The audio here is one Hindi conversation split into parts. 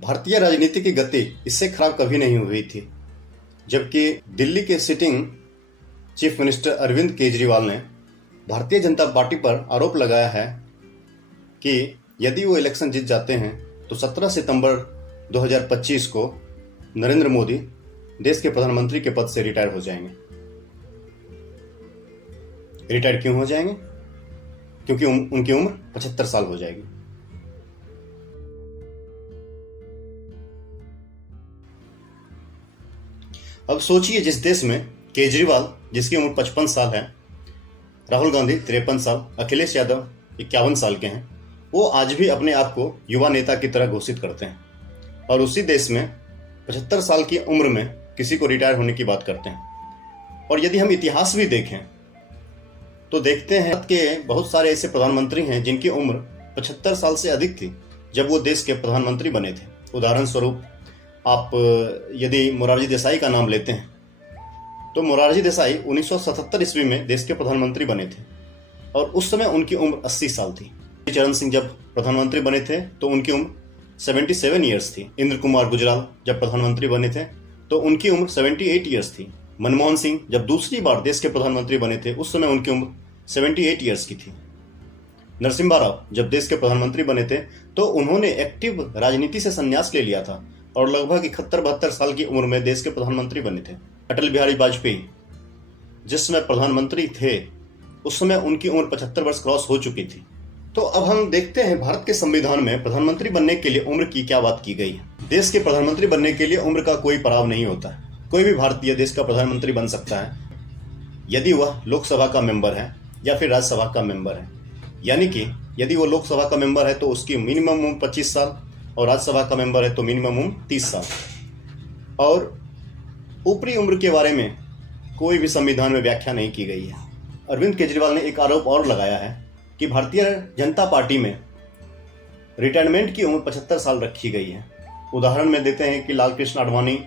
भारतीय राजनीति की गति इससे खराब कभी नहीं हुई थी, जबकि दिल्ली के sitting chief minister Arvind Kejriwal ने भारतीय जनता पार्टी पर आरोप लगाया है कि यदि वो इलेक्शन जीत जाते हैं तो 17 सितंबर 2025 को नरेंद्र मोदी देश के प्रधानमंत्री के पद से रिटायर हो जाएंगे। रिटायर क्यों हो जाएंगे? क्योंकि उनकी उम्र 75 साल हो जाएगी। अब सोचिए, जिस देश में केजरीवाल जिसकी उम्र 55 साल है, राहुल गांधी 53 साल, अखिलेश यादव 51 साल के हैं, वो आज भी अपने आप को युवा नेता की तरह घोषित करते हैं, और उसी देश में 75 साल की उम्र में किसी को रिटायर होने की बात करते हैं। और यदि हम इतिहास भी देखें तो देखते हैं कि बहुत सारे ऐसे प्रधानमंत्री हैं जिनकी उम्र 75 साल से अधिक थी जब वो देश के प्रधानमंत्री बने थे। उदाहरण स्वरूप आप यदि मोरारजी देसाई का नाम लेते हैं तो मोरारजी देसाई 1977 ईस्वी में देश के प्रधानमंत्री बने थे और उस समय उनकी उम्र 80 साल थी। चरण सिंह जब प्रधानमंत्री बने थे तो उनकी उम्र 77 ईयर्स थी। इंद्र कुमार गुजराल जब प्रधानमंत्री बने थे तो उनकी उम्र 78 ईयर्स थी। मनमोहन सिंह जब दूसरी बार देश के प्रधानमंत्री बने थे उस समय उनकी उम्र 78 ईयर्स की थी। नरसिम्हा राव जब देश के प्रधानमंत्री बने थे तो उन्होंने एक्टिव राजनीति से संन्यास ले लिया था और लगभग 71-72 साल की उम्र में देश के प्रधानमंत्री बने थे। अटल बिहारी वाजपेयी जिस समय प्रधानमंत्री थे उस समय उनकी उम्र 75 वर्ष क्रॉस हो चुकी थी। तो अब हम देखते हैं भारत के संविधान में प्रधानमंत्री बनने के लिए उम्र की क्या बात की गई है। देश के प्रधानमंत्री बनने के लिए उम्र का कोई पड़ाव नहीं होता है। कोई भी भारतीय देश का प्रधानमंत्री बन सकता है यदि वह लोकसभा का मेंबर है या फिर राज्यसभा का मेंबर है। यानी कि यदि वो लोकसभा का मेंबर है तो उसकी मिनिमम उम्र 25 साल और राज्यसभा का मेंबर है तो मिनिमम उम्र 30 साल। और ऊपरी उम्र के बारे में कोई भी संविधान में व्याख्या नहीं की गई है। अरविंद केजरीवाल ने एक आरोप और लगाया है कि भारतीय जनता पार्टी में रिटायरमेंट की उम्र 75 साल रखी गई है। उदाहरण में देते हैं कि लाल कृष्ण आडवाणी,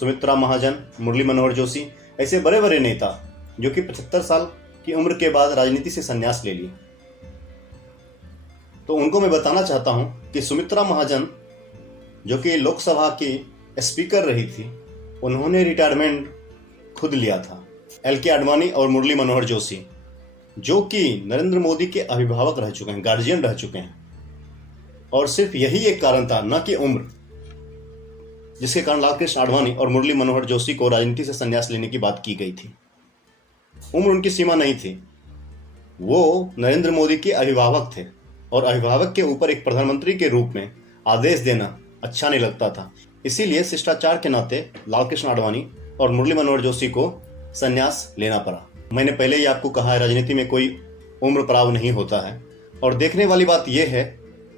सुमित्रा महाजन, मुरली मनोहर जोशी ऐसे बड़े बड़े नेता जो कि 75 साल की उम्र के बाद राजनीति से संन्यास ले लिए। तो उनको मैं बताना चाहता हूं कि सुमित्रा महाजन जो कि लोकसभा की स्पीकर रही थी, उन्होंने रिटायरमेंट खुद लिया था। एल.के. आडवाणी और मुरली मनोहर जोशी जो कि नरेंद्र मोदी के अभिभावक रह चुके हैं, गार्जियन रह चुके हैं, और सिर्फ यही एक कारण था, न कि उम्र, जिसके कारण लालकृष्ण आडवाणी और मुरली मनोहर जोशी को राजनीति से संन्यास लेने की बात की गई थी। उम्र उनकी सीमा नहीं थी। वो नरेंद्र मोदी के अभिभावक थे और अभिभावक के ऊपर एक प्रधानमंत्री के रूप में आदेश देना अच्छा नहीं लगता था। इसीलिए शिष्टाचार के नाते लालकृष्ण आडवाणी और मुरली मनोहर जोशी को संन्यास लेना पड़ा। मैंने पहले ही आपको कहा है, राजनीति में कोई उम्र पड़ाव नहीं होता है। और देखने वाली बात यह है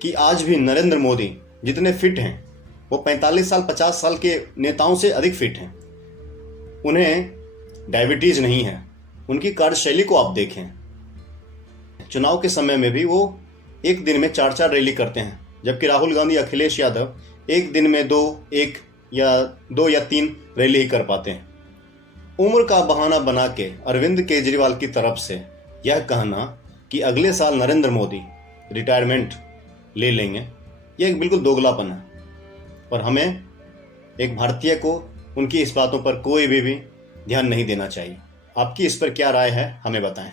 कि आज भी नरेंद्र मोदी जितने फिट हैं वो 45 साल 50 साल के नेताओं से अधिक फिट हैं। उन्हें डायबिटीज नहीं है। उनकी कार्यशैली को आप देखें, चुनाव के समय में भी वो एक दिन में 4-4 रैली करते हैं, जबकि राहुल गांधी, अखिलेश यादव एक दिन में 2 या 3 रैली ही कर पाते हैं। उम्र का बहाना बना के अरविंद केजरीवाल की तरफ से यह कहना कि अगले साल नरेंद्र मोदी रिटायरमेंट ले लेंगे, यह एक बिल्कुल दोगलापन है। और हमें एक भारतीय को उनकी इस बातों पर कोई भी ध्यान नहीं देना चाहिए। आपकी इस पर क्या राय है, हमें बताएं।